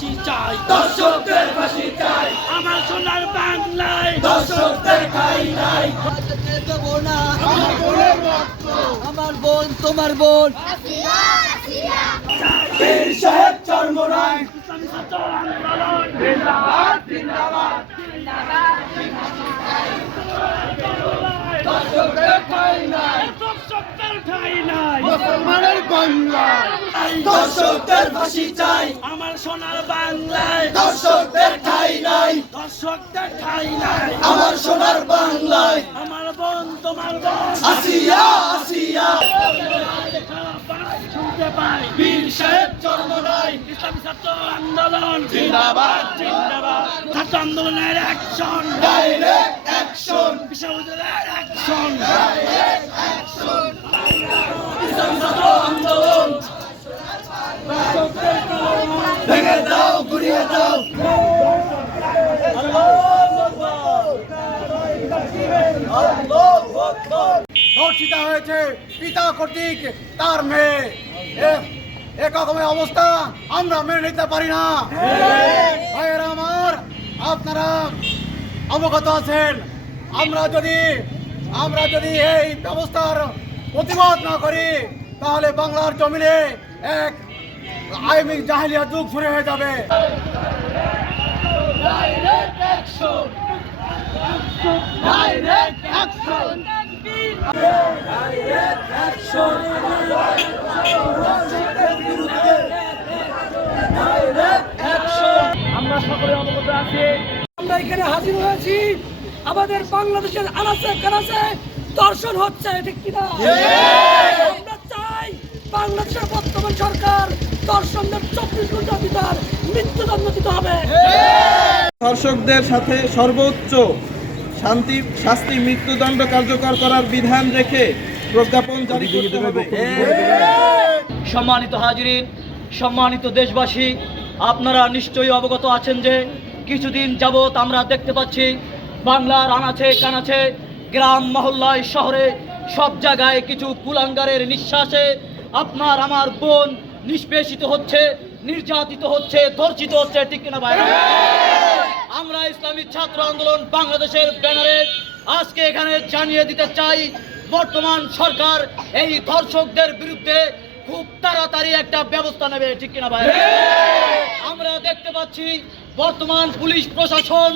ফাঁসি চাই। দর্শকদের ফাঁসি চাই। আমার সোনার বাংলায় দর্শকদের ঠাই নাই। দেবো না আমার বোন তোমার বোন। বীর সাহেব চর্মরায় আন্দোলন জিন্দাবাদ। জিন্দাবাদ নাই ঠাই নাই। মুসলমানের বাংলায় দর্শকদের ফাঁসি চাই। আমার সোনার বাংলায়। দর্শকদের ঠাই নাই। দর্শকদের ঠাই নাই। আমার সোনার বাংলায়। আমার বোন তোমার বোন। আসিয়া আসিয়া। বীর সাহেব চর্মরায় ইসলামী ছাত্র আন্দোলন। জিন্দাবাদ। জিন্দাবাদ। ছাত্র আন্দোলনের অ্যাকশন ডাইরেক্ট অ্যাকশন বিশ্ববিদ্যালয়ের অ্যাকশন ছাত্র আন্দোলন ভেঙে দাও ঘুরিয়ে দাও ধর্ষিতা হয়েছে পিতা কর্তৃক, তার মেয়ে। একরকমের অবস্থা আমরা মেনে নিতে পারি না। ভাইয়েরা আমার, আপনারা অবগত আছেন। আমরা যদি আমরা যদি এই ব্যবস্থার প্রতিবাদ না করি, তাহলে বাংলার জমিনে এক আইমি জাহিলিয়া যুগ শুরু হয়ে যাবে। আমরা সকলে অবগত আছি। আমরা এখানে হাজির হয়েছি। আমাদের বাংলাদেশের আনাচে কানাচে দর্শন হচ্ছে ঠিক কিনা? আমরা চাই বাংলাদেশের বর্তমান সরকার দর্শনদের চব্বিশ ঘণ্টা ভিতর মৃত্যুদণ্ড দিতে হবে। ধর্ষকদের সাথে সর্বোচ্চ শান্তি শাস্তি মৃত্যুদণ্ড কার্যকর করার বিধান রেখে প্রজ্ঞাপন জারি করতে হবে। সম্মানিত হাজিরিন সম্মানিত দেশবাসী আপনারা নিশ্চয়ই অবগত আছেন যে কিছুদিন যাবৎ আমরা দেখতে পাচ্ছি বাংলার আনাচে কানাচে গ্রাম মহল্লায় শহরে সব জায়গায় কিছু কুলাঙ্গারের নিঃশ্বাসে আপনার আমার বোন নিষ্পেষিত হচ্ছে নির্যাতিত হচ্ছে ধর্ষিত হচ্ছে ঠিক কিনা ভাই? আমরা ইসলামী ছাত্র আন্দোলন বাংলাদেশের ব্যানারে আজকে এখানে জানিয়ে দিতে চাই, বর্তমান সরকার এই ধর্ষকদের বিরুদ্ধে খুব তাড়াতাড়ি একটা ব্যবস্থা নেবে, ঠিক কিনা ভাই? আমরা দেখতে পাচ্ছি বর্তমান পুলিশ প্রশাসন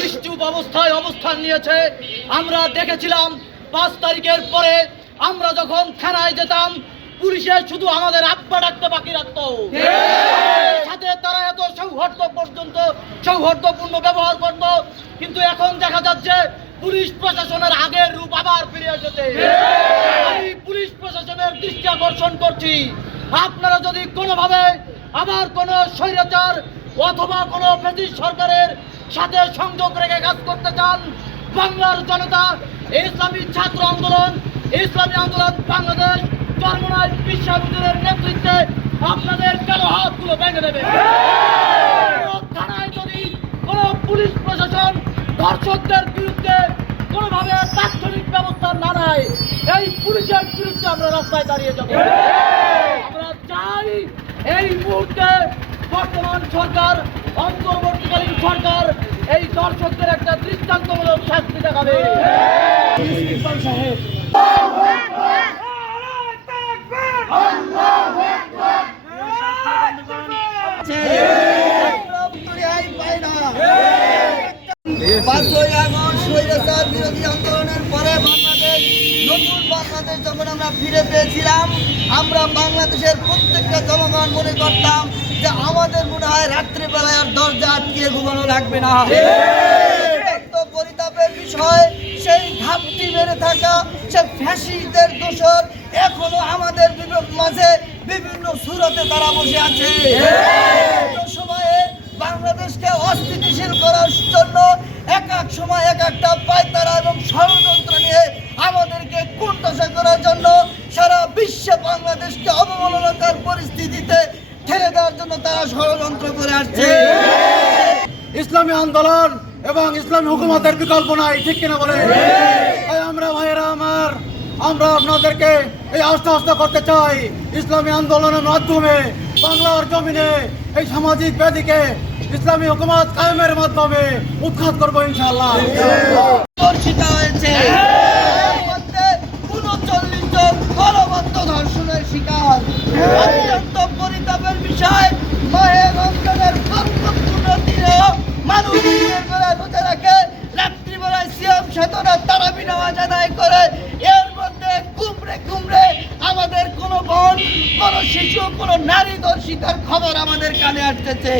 নিশ্চুপ অবস্থায় অবস্থান নিয়েছে। আমরা দেখেছিলাম পাঁচ তারিখের পরে আমরা যখন থানায় যেতাম পুলিশে শুধু আমাদের আব্বা ডাকতে বাকি রাখতো। সাথে তারা এত সৌহার্দ্য পর্যন্ত সৌহার্দ্যপূর্ণ ব্যবহার করত কিন্তু এখন দেখা যাচ্ছে পুলিশ প্রশাসনের আগের রূপ আবার ফিরে এসেছে। আমি পুলিশ প্রশাসনের দৃষ্টি আকর্ষণ করছি। আপনারা যদি কোনোভাবে আবার কোনো স্বৈরাচার অথবা কোনো ব্রিটিশ সরকারের সাথে সংযোগ রেখে কাজ করতে চান বাংলার জনতা ইসলামী ছাত্র আন্দোলন ইসলামী আন্দোলন বাংলাদেশ চরমনায় বিশ্ববিদ্যালয়ের নেতৃত্বে আপনাদের কালো হাতগুলো ভেঙে দেবে। থানায় যদি কোনো পুলিশ প্রশাসন ধর্ষকদের বিরুদ্ধে কোনোভাবে তাৎক্ষণিক ব্যবস্থা না নেয় এই পুলিশের বিরুদ্ধে আমরা রাস্তায় দাঁড়িয়ে যাব। আমরা চাই এই মুহূর্তে বর্তমান সরকার অন্তর্বর্তীকালীন সরকার এই দর্শকদের একটা দৃষ্টান্তমূলক শাস্তি দেখাবে। পাঁচই স্বৈরাচার বিরোধী আন্দোলনের পরে বাংলাদেশ নতুন বাংলাদেশ যখন আমরা ফিরে পেয়েছিলাম আমরা বাংলাদেশের প্রত্যেকটা জনগণ মনে করতাম যে আমাদের মনে হয় রাত্রিবেলায় আর দরজা আটকিয়ে ঘুমানো লাগবে না পরিতাপের বিষয়, সেই ঘাপটি মেরে থাকা সে ফ্যাসিস্টদের দোষর এখনও আমাদের মাঝে বিভিন্ন সুরতে তারা বসে আছে। সময়ে বাংলাদেশকে অস্থিতিশীল করার জন্য এক এক সময় এক একটা পায়তারা এবং ষড়যন্ত্র নিয়ে আমাদেরকে কুণ্ঠাসা করার জন্য সারা বিশ্বে বাংলাদেশকে অবমাননাকার পরিস্থিতিতে ঠেলে দেওয়ার জন্য তারা ষড়যন্ত্র করে আসছে। ইসলামী আন্দোলন এবং ইসলামী হুকুমতের বিকল্প নাই ঠিক কিনা বলে আমরা ভাইয়েরা আমার আমরা আপনাদেরকে এই আস্তে আস্তে করতে চাই ইসলামী আন্দোলনের মাধ্যমে, বাংলার জমিনে এই সামাজিক ব্যাধিকে ইসলামী হুকুমত কায়েমের মাধ্যমে উৎখাত করব ইনশাআল্লাহ। ধর্ষিত হয়েছে। এর মধ্যে উনচল্লিশ জন গণবদ্ধ ধর্ষণের শিকার। অত্যন্ত পরিতাপের বিষয়, মাহে রমজানের বরকতপূর্ণ দিনেও মানুষ দিনের বেলায় রোজা রাখে, রাত্রিবেলায় সিয়াম সাধনা তারাবি নামাজ আদায় করে কোনো শিশু কোন নারী দর্শিতার খবর আমাদের কানে আসতেছে।